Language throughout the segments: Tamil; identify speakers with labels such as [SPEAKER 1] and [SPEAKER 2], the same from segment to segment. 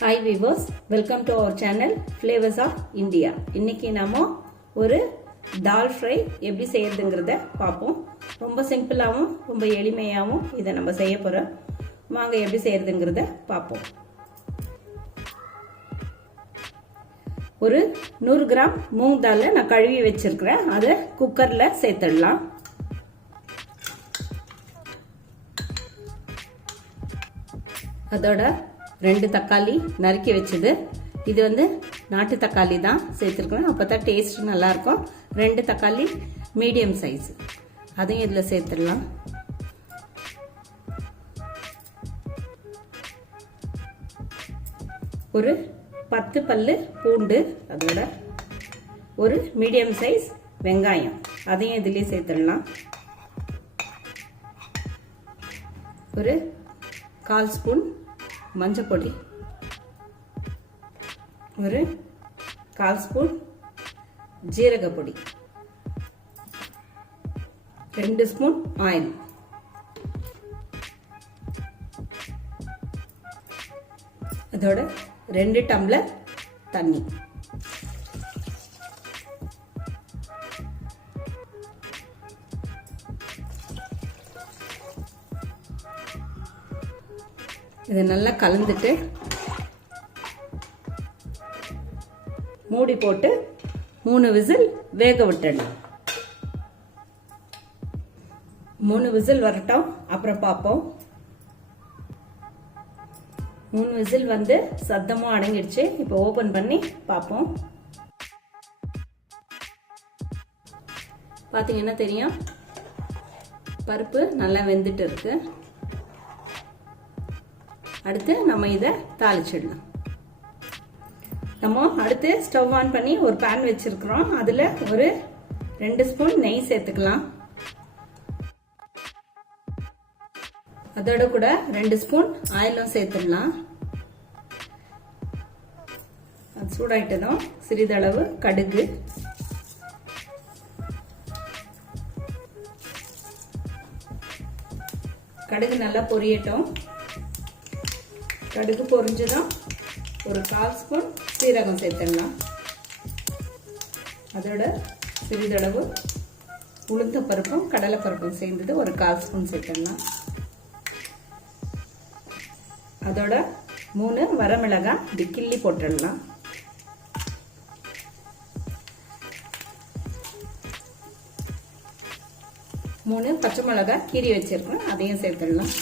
[SPEAKER 1] Hi விவோஸ் welcome to our channel flavours of India இன்னைக்கு நாம ஒரு தால் ஃப்ரை எப்படி செய்யறதுங்கிறத பார்ப்போம். ரொம்ப சிம்பிளாகவும் ரொம்ப எளிமையாகவும் இதை நம்ம செய்ய போகிறோம் வாங்க எப்படி செய்யறதுங்கிறத பார்ப்போம். ஒரு நூறு கிராம் மூங் தாலை நான் கழுவி வச்சிருக்கிறேன். அதை குக்கரில் சேர்த்துடலாம். அதோட ரெண்டு தக்காளி நறுக்கி வச்சது. இது வந்து நாட்டு தக்காளி தான் சேர்த்துருக்கணும். அப்போ தான் டேஸ்ட் நல்லாயிருக்கும். ரெண்டு தக்காளி மீடியம் சைஸ் அதையும் இதில் சேர்த்துடலாம். ஒரு பத்து பல்லு பூண்டு அதோட ஒரு மீடியம் சைஸ் வெங்காயம். அதையும் இதிலே சேர்த்துடலாம். ஒரு கால் ஸ்பூன் மஞ்சள் பொடி ஒரு கால் ஸ்பூன் ஜீரக பொடி ரெண்டு ஸ்பூன் ஆயில். அதோட ரெண்டு டம்ளர் தண்ணி. இதை நல்லா கலந்துட்டு மூடி போட்டு மூணு விசில் வேக விட்டுடலாம் மூணு விசில் வரட்டும். அப்புறம் பார்ப்போம். மூணு விசில் வந்து சத்தமும் அடங்கிடுச்சு. இப்போ ஓப்பன் பண்ணி பார்ப்போம். பார்த்தீங்கன்னா தெரியும். பருப்பு நல்லா வெந்துட்டு இருக்கு. அடுத்து நம்ம இதை தாளிச்சிடலாம். நம்ம அடுத்து ஸ்டவ் ஆன் பண்ணி ஒரு பேன் வச்சிருக்கிறோம். அதில் ஒரு ரெண்டு ஸ்பூன் நெய் சேர்த்துக்கலாம். அதோட கூட ரெண்டு ஸ்பூன் ஆயிலும் சேர்த்துடலாம். அது சூடாயிட்டதும் சிறிதளவு கடுகு. கடுகு நல்லா பொரியட்டும். கடுகு பொறிஞ்சதும் ஒரு கால் ஸ்பூன் சீரகம் சேர்த்துடலாம். அதோட சிறிதளவு உளுந்த பருப்பும் கடலை பருப்பும் சேர்ந்தது ஒரு கால் ஸ்பூன் சேர்த்துடலாம். அதோட மூணு வரமிளகாய் இப்படி கிள்ளி போட்டுடலாம். மூணு பச்சை மிளகாய் கீரி வச்சிருக்கோம் அதையும் சேர்த்துடலாம்.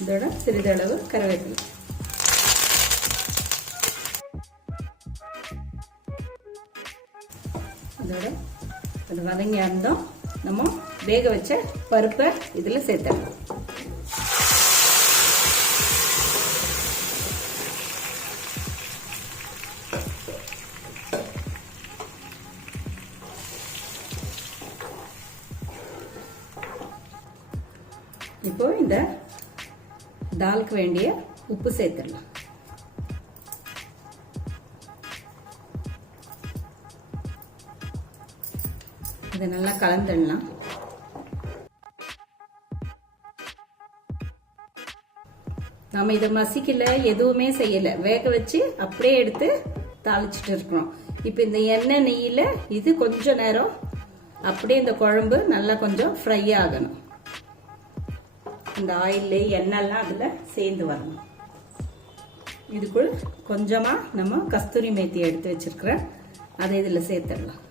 [SPEAKER 1] இதோட சிறிதளவு கருவேப்பிலை இதோட அது வதங்கி இருந்தோம் நம்ம வேக வச்ச பருப்பை இதில் சேர்த்துடலாம் இப்போ இந்த தாலுக்கு வேண்டிய உப்பு சேர்த்துடலாம். இதை நல்லா கலந்துடலாம். நம்ம இதை மசிக்கல எதுவுமே செய்யல. வேக வச்சு அப்படியே எடுத்து தாளிச்சிட்டு இருக்கிறோம். இப்போ இந்த எண்ணெய் நெய்யில் இது கொஞ்சம் நேரம் அப்படியே இந்த குழம்பு நல்லா கொஞ்சம் ஃப்ரை ஆகணும். இந்த ஆயில் எண்ணெய்லாம் அதில் சேர்ந்து வரணும். இதுக்குள் கொஞ்சமாக நம்ம கஸ்தூரி மேத்தி எடுத்து வச்சிருக்கிறேன் அதை இதில் சேர்த்துடலாம்.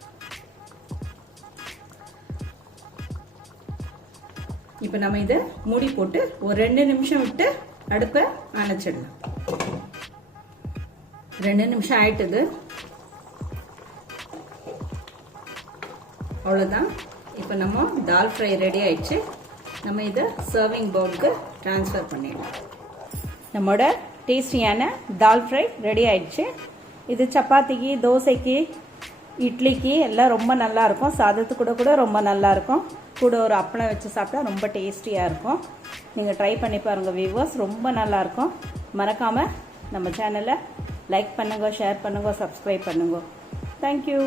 [SPEAKER 1] இப்போ நம்ம இதை மூடி போட்டு ஒரு ரெண்டு நிமிஷம் விட்டு அடுப்பை அணைச்சிடலாம். ரெண்டு நிமிஷம் ஆயிட்டுது. அவ்வளோதான் இப்போ நம்ம தால் ஃப்ரை ரெடி ஆயிடுச்சு. நம்ம இதை சர்விங் பவுலுக்கு ட்ரான்ஸ்ஃபர் பண்ணிடலாம். நம்மளோட டேஸ்டியான தால் ஃப்ரை ரெடி ஆயிடுச்சு. இது சப்பாத்திக்கு தோசைக்கு இட்லிக்கு எல்லாம் ரொம்ப நல்லா இருக்கும். சாதத்துக்கு கூட கூட ரொம்ப நல்லா இருக்கும். கூட ஒரு அப்பளம் வச்சு சாப்பிட்டா ரொம்ப டேஸ்டியாக இருக்கும். நீங்கள் ட்ரை பண்ணி பாருங்கள் வியூவர்ஸ் ரொம்ப நல்லாயிருக்கும் மறக்காமல் நம்ம சேனலை லைக் பண்ணுங்க ஷேர் பண்ணுங்க சப்ஸ்கிரைப் பண்ணுங்க. தேங்க்யூ